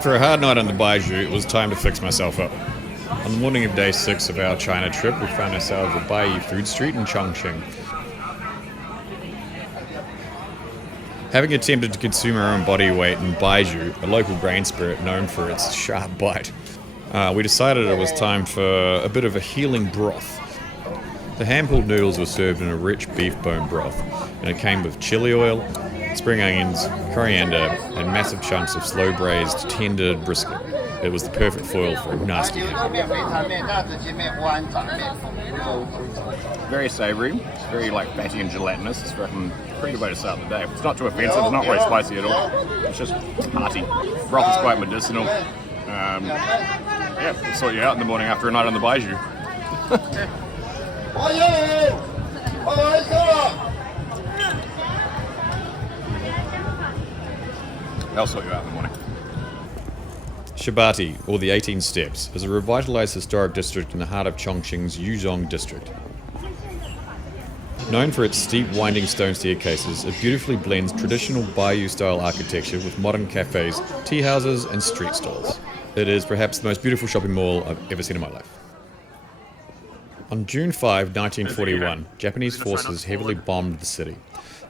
After a hard night on the Baiju, it was time to fix myself up. On the morning of day 6 of our China trip, we found ourselves at Baiyi Food Street in Chongqing. Having attempted to consume our own body weight in Baiju, a local grain spirit known for its sharp bite, we decided it was time for a bit of a healing broth. The hand-pulled noodles were served in a rich beef bone broth, and it came with chili oil, spring onions, coriander, and massive chunks of slow-braised, tender brisket. It was the perfect foil for a nasty hamburger. Very savoury. It's very fatty and gelatinous. It's fucking pretty good way to start the day. It's not too offensive. It's not very spicy at all. It's just hearty. Broth is quite medicinal. We'll sort you out in the morning after a night on the Baiju. I'll sort you out in the morning. Shibati, or the 18 Steps, is a revitalized historic district in the heart of Chongqing's Yuzhong district. Known for its steep, winding stone staircases, it beautifully blends traditional Baiyu-style architecture with modern cafes, tea houses, and street stalls. It is perhaps the most beautiful shopping mall I've ever seen in my life. On June 5, 1941, Japanese forces heavily bombed the city.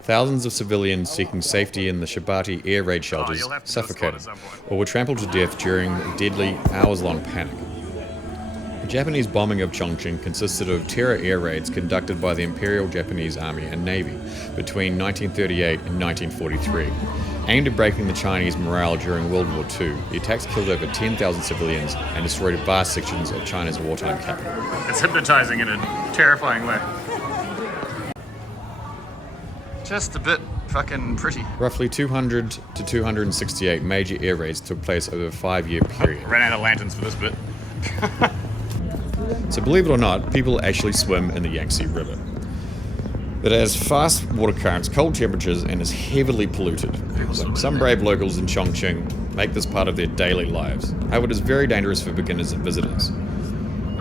Thousands of civilians seeking safety in the Shibati air raid shelters suffocated or were trampled to death during a deadly, hours-long panic. The Japanese bombing of Chongqing consisted of terror air raids conducted by the Imperial Japanese Army and Navy between 1938 and 1943. Aimed at breaking the Chinese morale during World War II, the attacks killed over 10,000 civilians and destroyed vast sections of China's wartime capital. It's hypnotizing in a terrifying way. Just a bit fucking pretty. Roughly 200 to 268 major air raids took place over a 5-year period. Ran out of lanterns for this bit. So believe it or not, people actually swim in the Yangtze River. It has fast water currents, cold temperatures, and is heavily polluted. Some brave locals in Chongqing make this part of their daily lives. However, it is very dangerous for beginners and visitors.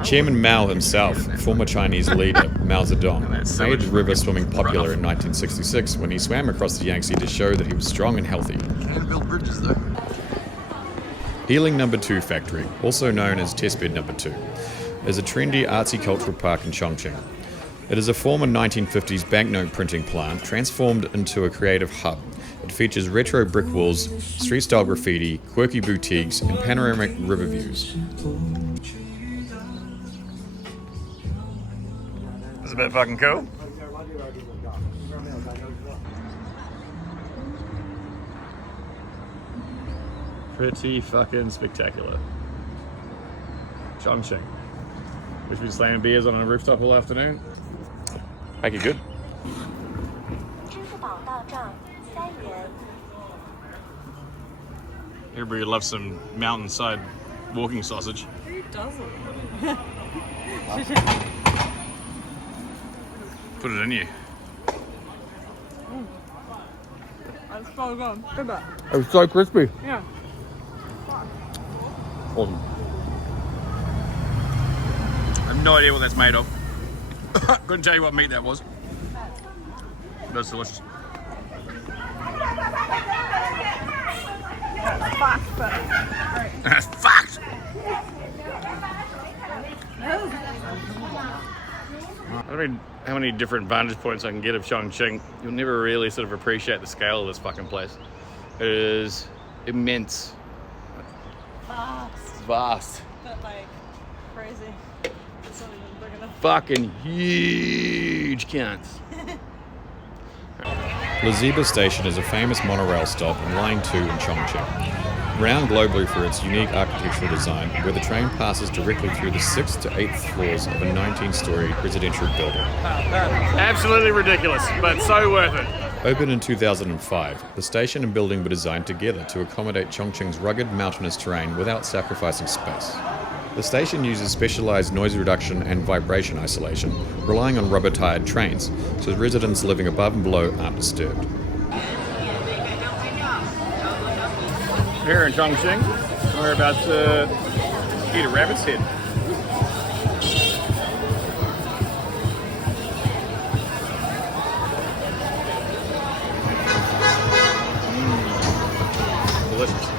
Chairman Mao himself, former Chinese leader Mao Zedong, made river swimming popular in 1966 when he swam across the Yangtze to show that he was strong and healthy. Can't build bridges though. Healing No. 2 Factory, also known as Testbed No. 2, is a trendy artsy cultural park in Chongqing. It is a former 1950s banknote printing plant transformed into a creative hub. It features retro brick walls, street-style graffiti, quirky boutiques, and panoramic river views. That's a bit fucking cool. Pretty fucking spectacular. Chongqing. We've been slamming beers on a rooftop all afternoon. Make it good. Everybody loves some mountainside walking sausage. Who doesn't? Put it in you. That's so good. Good bit. It was so crispy. Yeah. Awesome. I have no idea what that's made of. Couldn't tell you what meat that was. But it's delicious. Fuck, but great. That's fucked! I don't know how many different vantage points I can get of Chongqing. You'll never really sort of appreciate the scale of this fucking place. It is immense. Vast. It's vast. But crazy. It's not even big enough. Fucking huge cunts. Liziba Station is a famous monorail stop on Line 2 in Chongqing. Renowned globally for its unique architectural design, where the train passes directly through the 6th to 8th floors of a 19-story residential building. Absolutely ridiculous, but so worth it. Opened in 2005, the station and building were designed together to accommodate Chongqing's rugged mountainous terrain without sacrificing space. The station uses specialized noise reduction and vibration isolation, relying on rubber-tired trains, so residents living above and below aren't disturbed. Here in Chongqing, we're about to eat a rabbit's head. Delicious.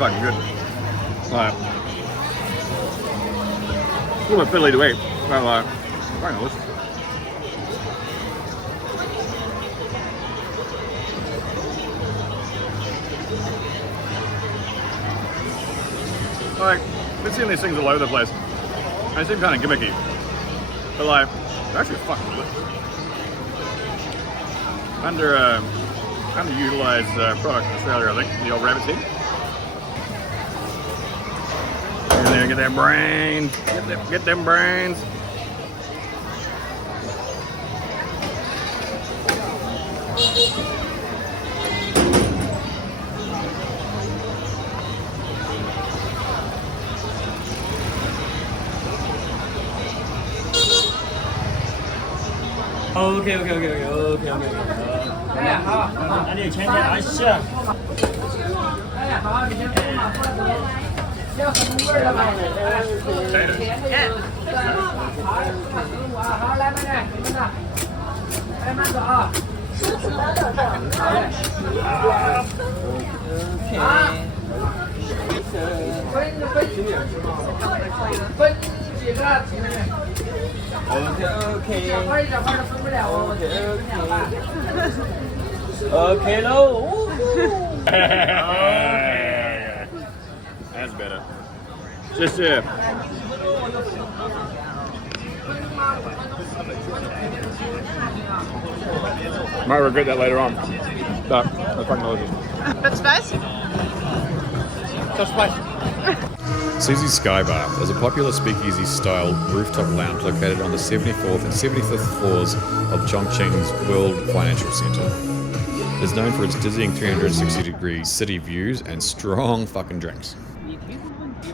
fucking good. Like, a little bit fiddly to eat, but like, fucking delicious. Like, been seeing these things all over the place. They seem kind of gimmicky, but like, they're actually fucking delicious. Underutilized product in Australia, I think, the old rabbit's head. And then get that brains, get them brains. OK。那你前天来试。好，你先放马过来，要什么味儿的吧？好，来吧，来，慢走啊。分几个？OK。小块一小块的分不了哦。OK 喽。That's better. Just might regret that later on. But that's fucking delicious. Bit spicy? So spicy. Susie's Sky Bar is a popular speakeasy-style rooftop lounge located on the 74th and 75th floors of Chongqing's World Financial Center. It is known for its dizzying 360-degree city views and strong fucking drinks.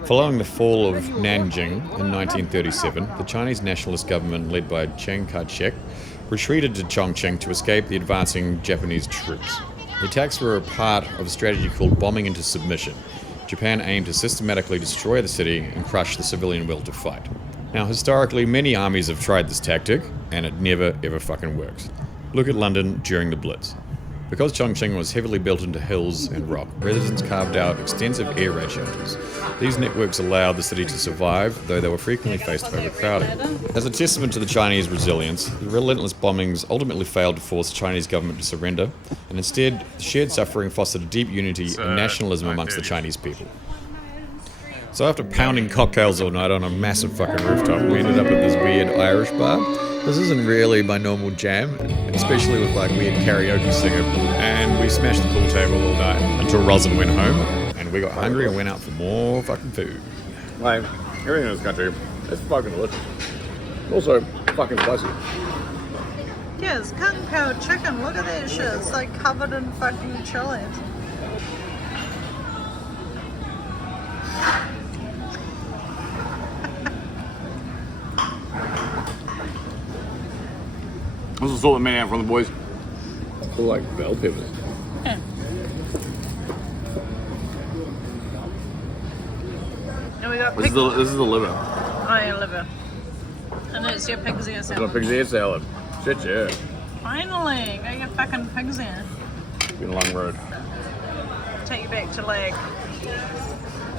Following the fall of Nanjing in 1937, the Chinese nationalist government led by Chiang Kai-shek retreated to Chongqing to escape the advancing Japanese troops. The attacks were a part of a strategy called bombing into submission. Japan aimed to systematically destroy the city and crush the civilian will to fight. Now, historically, many armies have tried this tactic, and it never ever fucking works. Look at London during the Blitz. Because Chongqing was heavily built into hills and rock, residents carved out extensive air raid shelters. These networks allowed the city to survive, though they were frequently faced with overcrowding. As a testament to the Chinese resilience, the relentless bombings ultimately failed to force the Chinese government to surrender, and instead, the shared suffering fostered a deep unity and nationalism amongst the Chinese people. So after pounding cocktails all night on a massive fucking rooftop, we ended up at this weird Irish bar. This isn't really my normal jam, especially with like weird karaoke singer, and we smashed the pool table all night until Rosin went home, and we got hungry and went out for more fucking food. Like, everything in this country is fucking delicious. Also, fucking spicy. Yeah, it's kung pao chicken. Look at that shit. It's like covered in fucking chili. This is all that made out from the boys. They're like bell peppers. Yeah. And we got This is the liver. Oh, yeah, liver. And it's your pig's ear It's salad. a pig's ear salad. Shit, yeah. Finally, got your fucking pig's ear. It's been a long road. Take you back to like.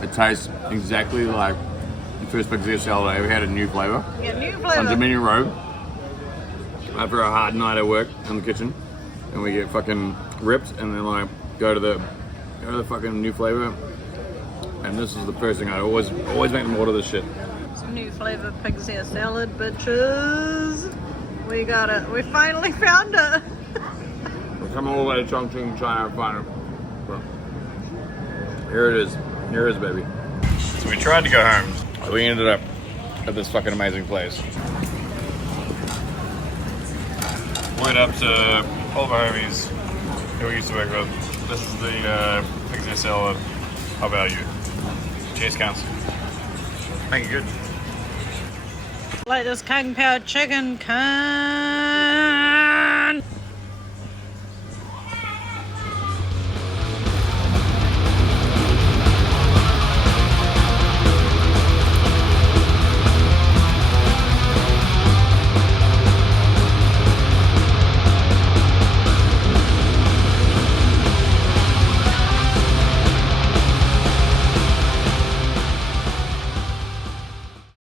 It tastes exactly like the first pig's ear salad I ever had, a new flavour. Yeah, new On flavour. Dominion Road. After a hard night at work in the kitchen, and we get fucking ripped, and then like go to the fucking new flavour. And this is the first thing I always make them order this shit. Some new flavour pig's ear salad, bitches. We got it. We finally found it. We're coming all the way to Chongqing China to find it. But here it is. Here it is, baby. So we tried to go home. We ended up at this fucking amazing place. Went up to all of our homies who we used to work with. This is the pig's ear salad. How about you? Cheers, cunts. Thank you, good. Like this kung pao chicken, cunt.